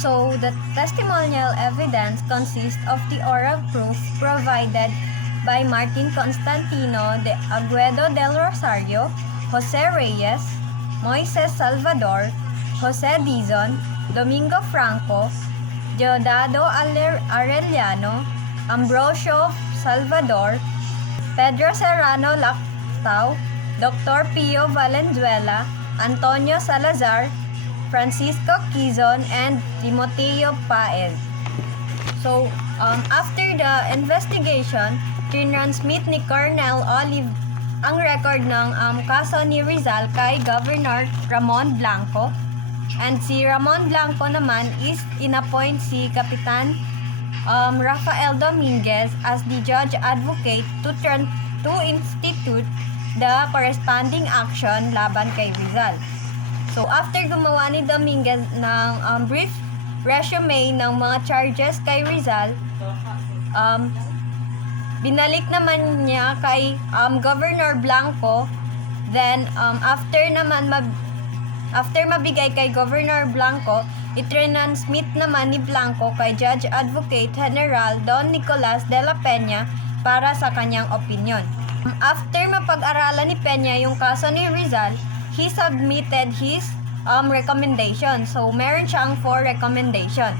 So, the testimonial evidence consists of the oral proof provided by Martin Constantino de Aguedo del Rosario, Jose Reyes, Moises Salvador, Jose Dizon, Domingo Franco, Deodado Arellano, Ambrosio Salvador, Pedro Serrano Lactao, Dr. Pio Valenzuela, Antonio Salazar, Francisco Quizon, and Timoteo Paez. So, after the investigation, tinransmit ni Colonel Olive ang record ng kaso ni Rizal kay Governor Ramon Blanco. And si Ramon Blanco naman is inappoint si Kapitan Rafael Dominguez as the judge advocate to institute the corresponding action laban kay Rizal. So, after gumawa ni Dominguez ng brief resume ng mga charges kay Rizal, binalik naman niya kay Governor Blanco. Then, after mabigay kay Governor Blanco, itrinansmit naman ni Blanco kay Judge Advocate General Don Nicolas de la Peña para sa kanyang opinion. After mapag-aralan ni Peña yung kaso ni Rizal, he submitted his recommendation. So, meron siyang 4 recommendation.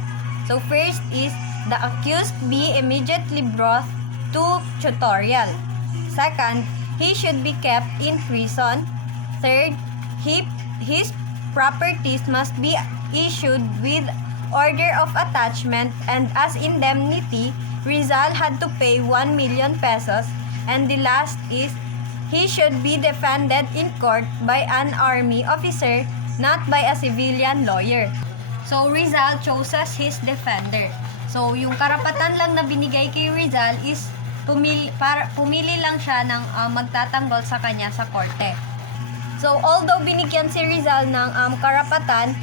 So, first is the accused be immediately brought to tutorial. Second, he should be kept in prison. Third, his properties must be issued with order of attachment, and as indemnity, Rizal had to pay 1 million pesos. And the last is, he should be defended in court by an army officer, not by a civilian lawyer. So, Rizal chooses his defender. So, yung karapatan lang na binigay kay Rizal is pumili lang siya ng magtatanggol sa kanya sa korte. So, although binigyan si Rizal ng karapatan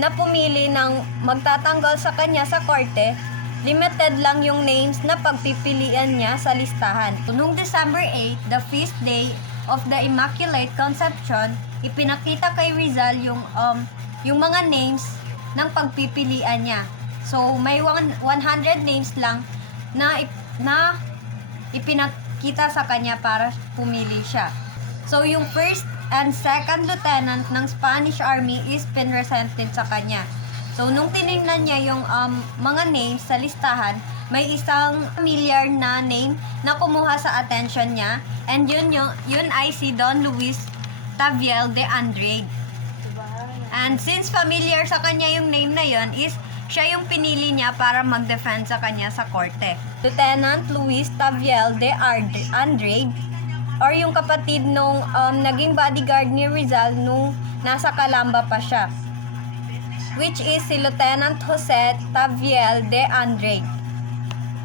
na pumili ng magtatanggol sa kanya sa korte, limited lang yung names na pagpipilian niya sa listahan. Noong December 8, the feast day of the Immaculate Conception, ipinakita kay Rizal yung mga names ng pagpipilian niya. So, may 100 names lang na ipinakita sa kanya para pumili siya. So, yung first and second lieutenant ng Spanish Army is pinresented sa kanya. So, nung tinignan niya yung mga names sa listahan, may isang familiar na name na kumuha sa attention niya, and yun ay si Don Luis Taviel de Andrade. And since familiar sa kanya yung name na yun, is siya yung pinili niya para mag-defend sa kanya sa korte. Lieutenant Luis Taviel de Andrade, or yung kapatid nung naging bodyguard ni Rizal nung nasa Calamba pa siya, which is si Lieutenant Jose Taviel de Andrade.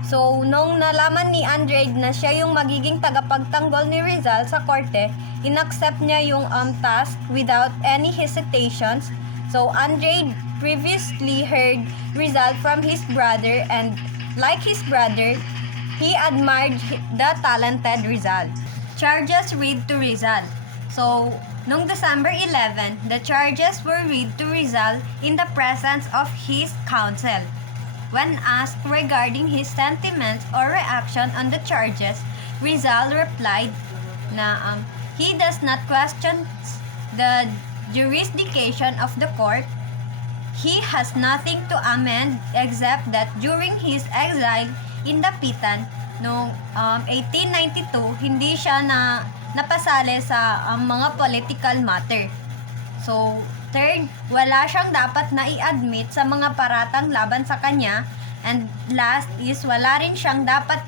So, nung nalaman ni Andrade na siya yung magiging tagapagtanggol ni Rizal sa korte, inaccept niya yung task without any hesitations. So, Andrade previously heard Rizal from his brother, and like his brother, he admired the talented Rizal. Charges read to Rizal. So, noong December 11, the charges were read to Rizal in the presence of his counsel. When asked regarding his sentiments or reaction on the charges, Rizal replied na he does not question the jurisdiction of the court. He has nothing to amend except that during his exile in Dapitan noong 1892, hindi siya napasali sa mga political matter. So, third, wala siyang dapat na i-admit sa mga paratang laban sa kanya. And last is, wala rin siyang dapat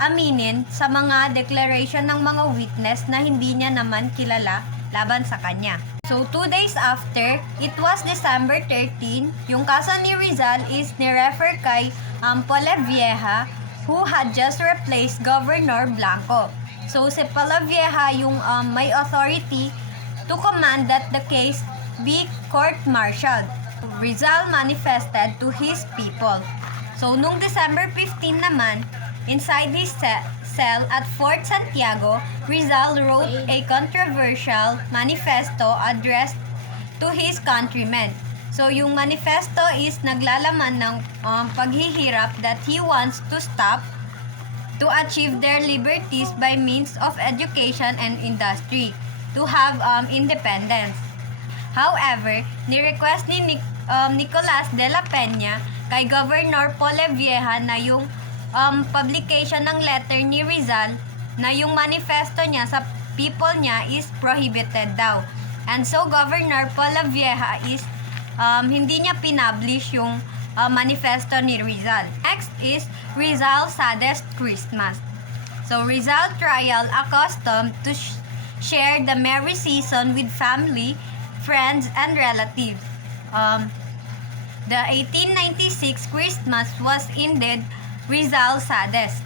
aminin sa mga declaration ng mga witness na hindi niya naman kilala laban sa kanya. So, 2 days after, it was December 13, yung kaso ni Rizal is ni-refer kay Polavieja, who had just replaced Governor Blanco. So, si Polavieja yung may authority to command that the case be court-martialed. Rizal manifested to his people. So, nung December 15 naman, inside his cell at Fort Santiago, Rizal wrote a controversial manifesto addressed to his countrymen. So, yung manifesto is naglalaman ng paghihirap that he wants to stop to achieve their liberties by means of education and industry, to have independence. However, ni-request ni Nicolas de la Peña kay Governor Polavieja na yung publication ng letter ni Rizal na yung manifesto niya sa people niya is prohibited daw. And so, Governor Polavieja is hindi niya pinublish yung manifesto ni Rizal. Next is Rizal Saddest Christmas. So, Rizal trial accustomed to share the merry season with family, friends, and relatives. The 1896 Christmas was indeed Rizal's saddest.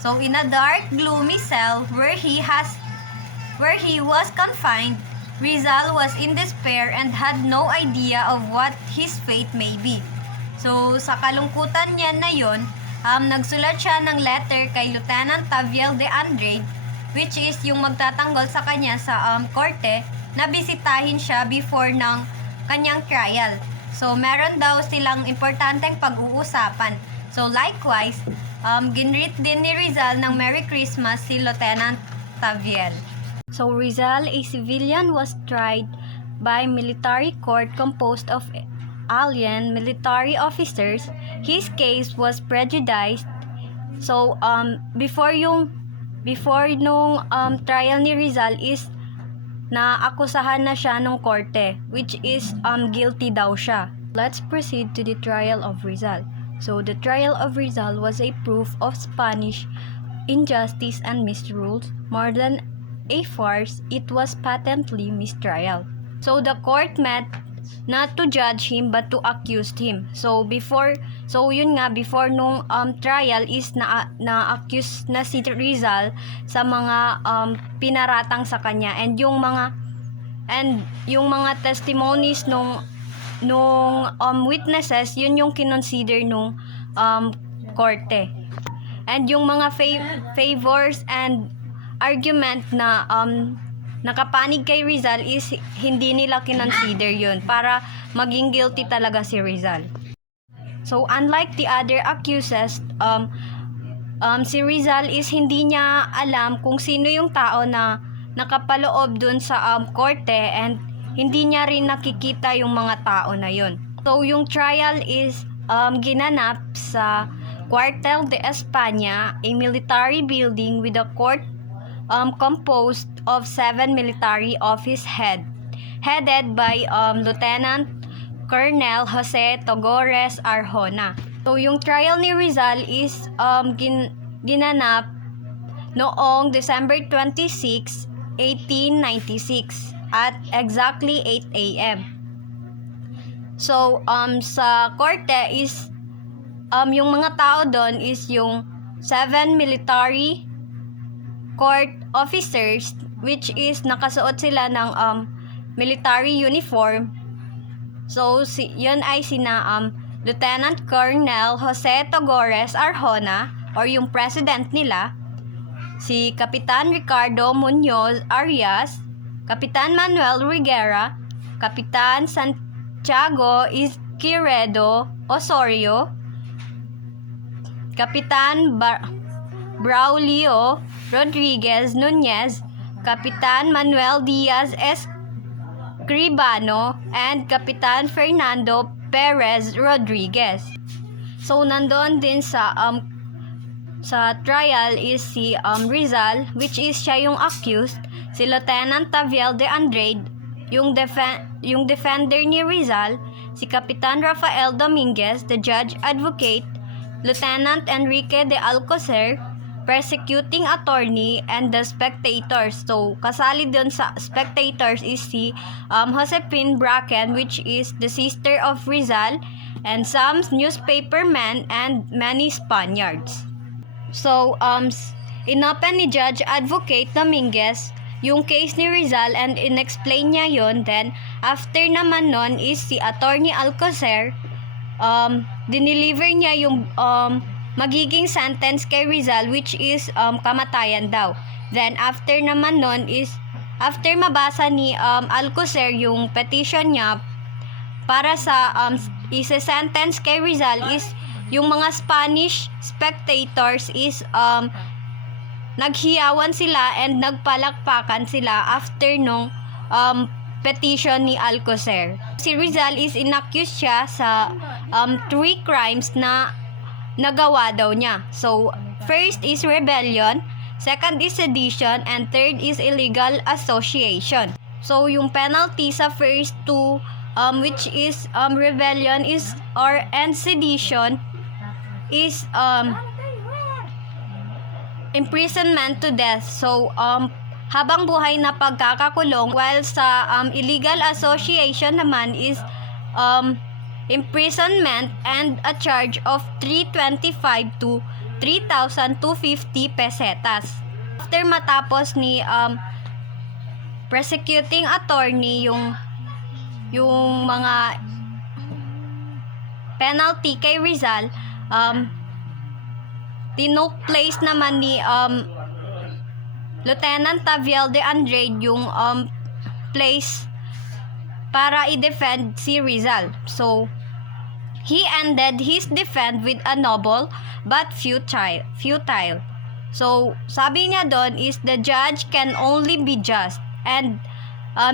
So, in a dark, gloomy cell where he was confined, Rizal was in despair and had no idea of what his fate may be. So, sa kalungkutan niya na yon, nagsulat siya ng letter kay Lieutenant Taviel de Andrade, which is yung magtatanggol sa kanya sa korte, na bisitahin siya before ng kanyang trial. So, meron daw silang importanteng pag-uusapan. So, likewise, ginreet din ni Rizal ng Merry Christmas si Lieutenant Taviel. So, Rizal, a civilian, was tried by military court composed of alien military officers. His case was prejudiced. So, before nung trial ni Rizal is naakusahan na siya ng korte, which is guilty daw siya. Let's proceed to the trial of Rizal. So, the trial of Rizal was a proof of Spanish injustice and misrules. More than a farce, it was patently mistrial. So, the court met not to judge him but to accuse him. So, before nung trial is na-accuse na si Rizal sa mga pinaratang sa kanya, and yung mga testimonies nung witnesses, yun yung kinonsider nung korte. And yung mga favors and argument na nakapanig kay Rizal is hindi nila kinonsider yun para maging guilty talaga si Rizal. So, unlike the other accusers, si Rizal is hindi niya alam kung sino yung tao na nakapaloob dun sa korte, and hindi niya rin nakikita yung mga tao na yun. So, yung trial is ginanap sa Cuartel de España, a military building with a court composed of 7 military office headed by Lieutenant Colonel Jose Togores Arjona. So, yung trial ni Rizal is ginanap noong December 26, 1896 at exactly 8 a.m. So, sa korte is yung mga tao doon is yung 7 military court officers, which is nakasuot sila ng military uniform. So, yun ay sina Lieutenant Colonel Jose Togores Arjona, or yung president nila, si Kapitan Ricardo Muñoz Arias, Kapitan Manuel Riguera, Kapitan Santiago Izquierdo Osorio, Kapitan Braulio Rodriguez Nunez, Kapitan Manuel Diaz Escribano, and Kapitan Fernando Perez Rodriguez. So, nandoon din sa trial is si Rizal, which is siya yung accused, si Lieutenant Taviel de Andrade, yung defender ni Rizal, si Kapitan Rafael Dominguez, the judge advocate, Lieutenant Enrique de Alcocer, prosecuting attorney, and the spectators. So, kasali doon sa spectators is si Josepine Bracken, which is the sister of Rizal, and some newspapermen and many Spaniards. So, inopen ni Judge Advocate Dominguez yung case ni Rizal and inexplain niya yon. Then, after naman nun is si Attorney Alcocer, dineliver niya yung magiging sentence kay Rizal, which is kamatayan daw. Then, after naman nun is, after mabasa ni Alcocer yung petition niya para sa ise-sentence kay Rizal is yung mga Spanish spectators is naghiyawan sila and nagpalakpakan sila after nung petition ni Alcocer. Si Rizal is inaccused siya sa 3 crimes na nagawa daw niya. So, first is rebellion, second is sedition, and third is illegal association. So, yung penalty sa first two, which is rebellion is and sedition is imprisonment to death. So, habang buhay na pagkakakulong, while sa illegal association naman is imprisonment and a charge of 325 to 3,250 pesetas. After matapos ni prosecuting attorney yung mga penalty kay Rizal, tinok place naman ni Lieutenant Taviel de Andrade yung place para i-defend si Rizal. So, he ended his defense with a noble but futile. So, sabi niya doon is the judge can only be just and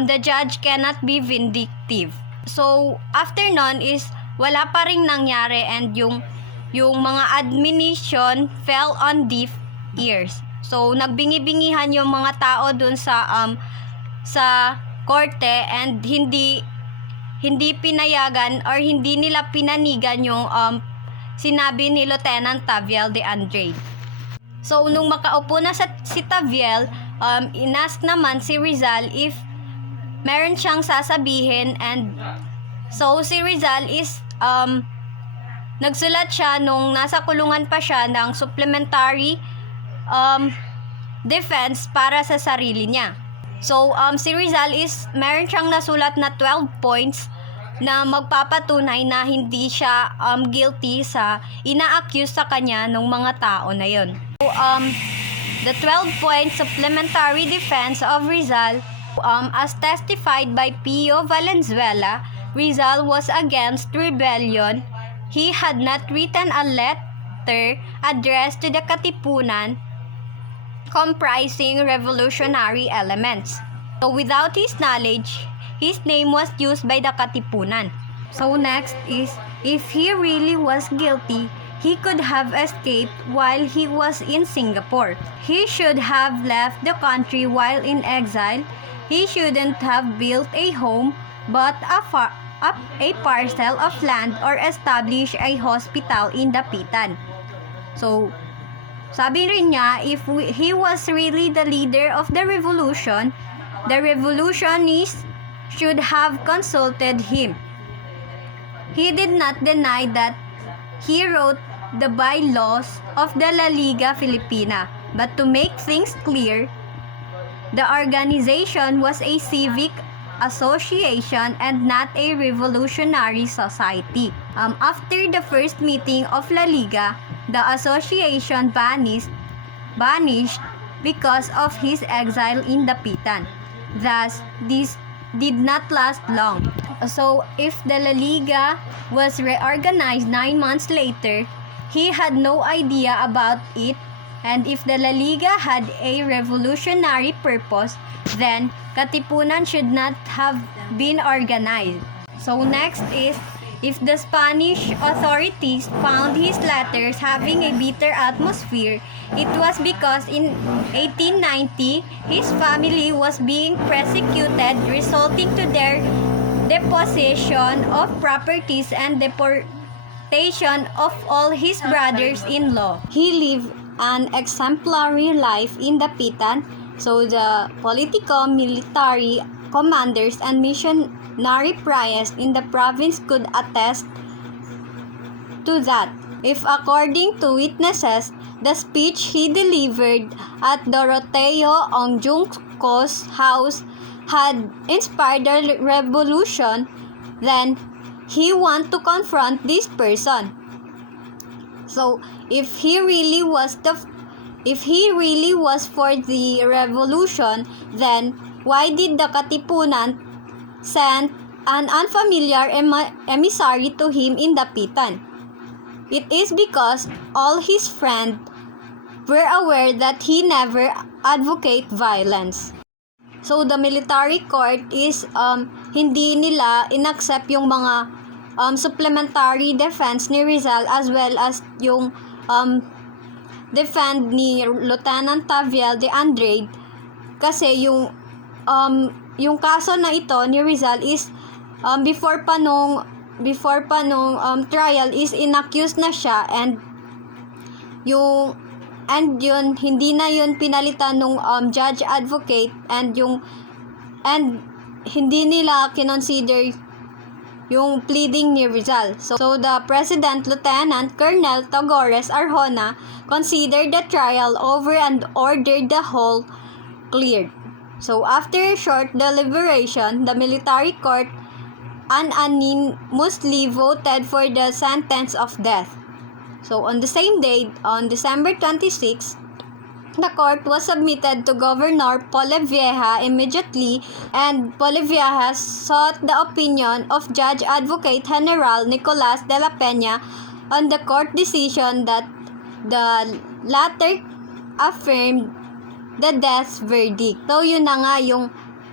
the judge cannot be vindictive. So, after nun is wala pa ring nangyari and yung mga admonition fell on deaf ears. So, nagbingi-bingihan yung mga tao doon sa korte and hindi pinayagan or hindi nila pinanigan yung sinabi ni Lieutenant Taviel de Andrade. So, nung makaupo na si Taviel, inask naman si Rizal if meron siyang sasabihin, and so si Rizal is nagsulat siya nung nasa kulungan pa siya ng supplementary defense para sa sarili niya. So, si Rizal is meron siyang nasulat na 12 points na magpapatunay na hindi siya guilty sa ina-accuse sa kanya ng mga tao na yon. So, the 12-point supplementary defense of Rizal, as testified by Pio Valenzuela, Rizal was against rebellion. He had not written a letter addressed to the Katipunan comprising revolutionary elements. So, without his knowledge, his name was used by the Katipunan. So, next is, if he really was guilty, he could have escaped while he was in Singapore. He should have left the country while in exile. He shouldn't have built a home, but a parcel of land or established a hospital in Dapitan. So, sabi rin niya, if he was really the leader of the revolutionists should have consulted him. He did not deny that he wrote the bylaws of the La Liga Filipina, but to make things clear, the organization was a civic association and not a revolutionary society. After the first meeting of La Liga, the association vanished because of his exile in Dapitan. Thus, this did not last long. So, if the La Liga was reorganized 9 months later, he had no idea about it, and if the La Liga had a revolutionary purpose, then Katipunan should not have been organized. So next is, if the Spanish authorities found his letters having a bitter atmosphere, it was because in 1890, his family was being persecuted, resulting to their deposition of properties and deportation of all his brothers-in-law. He lived an exemplary life in Dapitan, so the political, military commanders and missionary priests in the province could attest to that. If according to witnesses, the speech he delivered at Doroteo Ongjungko's house had inspired the revolution, then he wanted to confront this person. So, if he really was for the revolution, then why did the Katipunan send an unfamiliar emissary to him in Dapitan. It is because all his friends were aware that he never advocate violence. So the military court is hindi nila inaccept yung mga supplementary defense ni Rizal as well as yung defend ni Lieutenant Taviel de Andrade kasi yung kaso na ito ni Rizal is before pa nung trial is inaccused na siya and yun hindi na yun pinalitan nung judge advocate and hindi nila kinonsider yung pleading ni Rizal. So the President Lieutenant Colonel Tagores Arjona considered the trial over and ordered the whole cleared. So after a short deliberation, the military court unanimously voted for the sentence of death. So on the same day, on December 26, the court was submitted to Governor Polavieja immediately, and Polavieja sought the opinion of Judge Advocate General Nicolas de la Peña on the court decision that the latter affirmed the death verdict. So yun na nga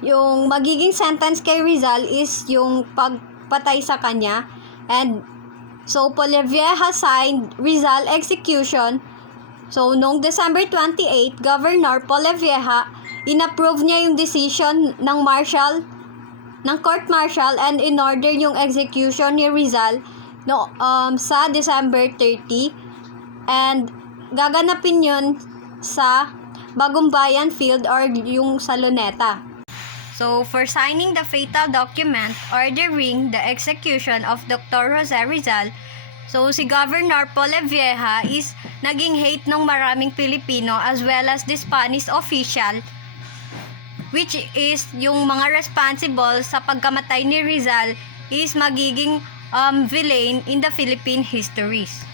yung magiging sentence kay Rizal is yung pagpatay sa kanya, and so Polavieja signed Rizal execution. So, noong December 28, Governor Polavieja, inapprove niya yung decision ng court martial and in-order yung execution ni Rizal sa December 30 and gaganapin yun sa Bagumbayan Field or yung sa Luneta. So, for signing the fatal document ordering the execution of Dr. Jose Rizal, so, si Governor Polavieja is naging hate ng maraming Pilipino as well as the Spanish official, which is yung mga responsible sa pagkamatay ni Rizal is magiging villain in the Philippine histories.